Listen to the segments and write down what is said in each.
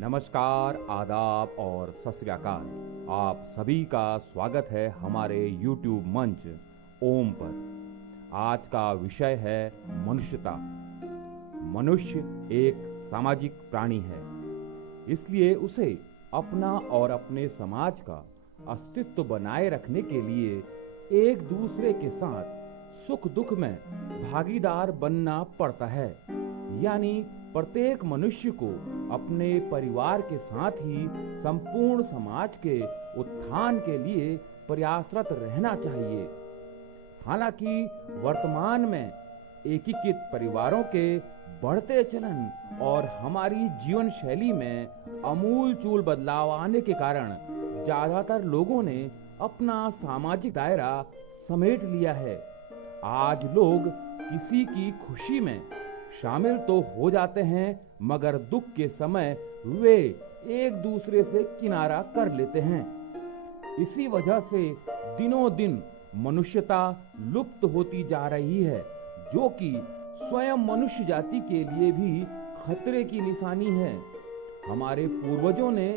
नमस्कार, आदाब और सत श्री अकाल। आप सभी का स्वागत है हमारे YouTube मंच ओम पर। आज का विषय है मनुष्यता। मनुष्य एक सामाजिक प्राणी है, इसलिए उसे अपना और अपने समाज का अस्तित्व बनाए रखने के लिए एक दूसरे के साथ सुख दुख में भागीदार बनना पड़ता है। यानी प्रत्येक मनुष्य को अपने परिवार के साथ ही संपूर्ण समाज के उत्थान के लिए प्रयासरत रहना चाहिए। हालांकि वर्तमान में एकीकृत परिवारों के बढ़ते चलन और हमारी जीवन शैली में आमूल-चूल बदलाव आने के कारण ज्यादातर लोगों ने अपना सामाजिक दायरा समेट लिया है। आज लोग किसी की खुशी में शामिल तो हो जाते हैं, मगर दुख के समय वे एक दूसरे से किनारा कर लेते हैं। इसी वजह से दिनों दिन मनुष्यता लुप्त होती जा रही है, जो कि स्वयं मनुष्य जाति के लिए भी खतरे की निशानी है। हमारे पूर्वजों ने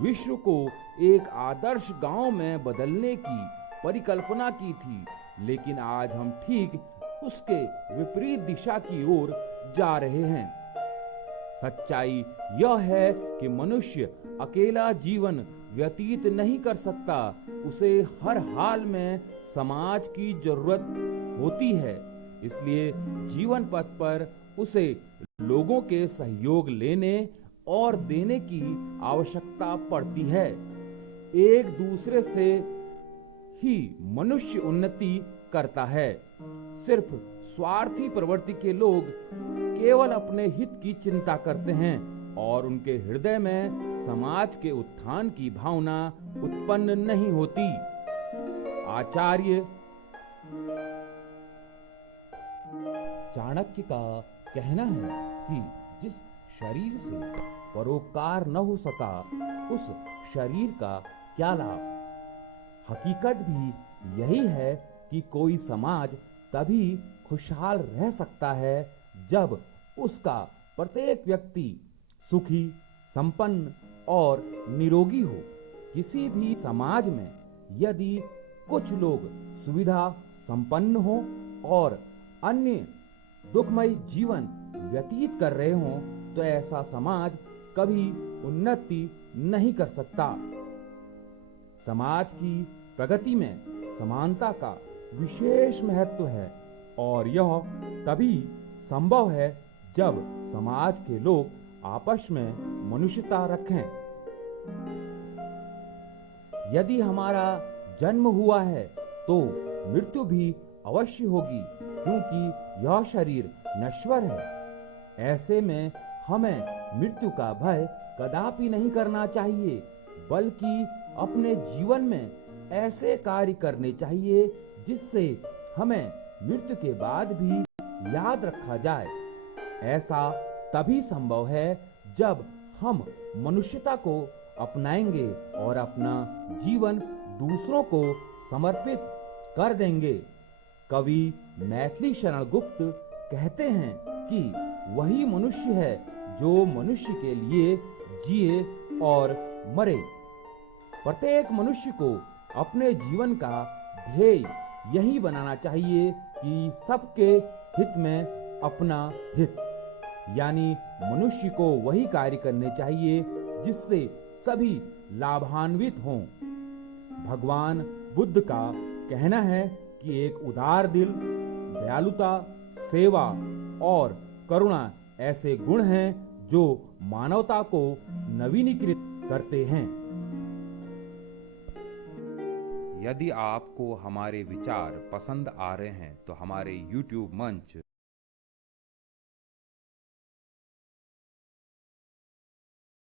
विश्व को एक आदर्श गांव में बदलने की परिकल्पना की थी, लेकिन आज हम ठीक उसके विपरीत दिशा की ओर जा रहे हैं। सच्चाई यह है कि मनुष्य अकेला जीवन व्यतीत नहीं कर सकता, उसे हर हाल में समाज की जरूरत होती है। इसलिए जीवन पथ पर उसे लोगों के सहयोग लेने और देने की आवश्यकता पड़ती है। एक दूसरे से ही मनुष्य उन्नति करता है। सिर्फ स्वार्थी प्रवृत्ति के लोग केवल अपने हित की चिंता करते हैं और उनके हृदय में समाज के उत्थान की भावना उत्पन्न नहीं होती। आचार्य चाणक्य का कहना है कि जिस शरीर से परोपकार न हो सका, उस शरीर का क्या लाभ। हकीकत भी यही है कि कोई समाज तभी खुशहाल रह सकता है जब उसका प्रत्येक व्यक्ति सुखी, संपन्न और निरोगी हो। किसी भी समाज में यदि कुछ लोग सुविधा संपन्न हो और अन्य दुखमय जीवन व्यतीत कर रहे हों, तो ऐसा समाज कभी उन्नति नहीं कर सकता। समाज की प्रगति में समानता का विशेष महत्व है और यह तभी संभव है जब समाज के लोग आपस में मनुष्यता रखें। यदि हमारा जन्म हुआ है तो मृत्यु भी अवश्य होगी, क्योंकि यह शरीर नश्वर है। ऐसे में हमें मृत्यु का भय कदापि नहीं करना चाहिए, बल्कि अपने जीवन में ऐसे कार्य करने चाहिए जिससे हमें मृत्यु के बाद भी याद रखा जाए। ऐसा तभी संभव है जब हम मनुष्यता को अपनाएंगे और अपना जीवन दूसरों को समर्पित कर देंगे। कवि मैथिली शरण गुप्त कहते हैं कि वही मनुष्य है जो मनुष्य के लिए जिए और मरे। प्रत्येक मनुष्य को अपने जीवन का ध्येय यही बनाना चाहिए कि सबके हित में अपना हित। यानी मनुष्य को वही कार्य करने चाहिए जिससे सभी लाभान्वित हों। भगवान बुद्ध का कहना है कि एक उदार दिल, दयालुता, सेवा और करुणा ऐसे गुण हैं जो मानवता को नवीनीकृत करते हैं। यदि आपको हमारे विचार पसंद आ रहे हैं तो हमारे YouTube मंच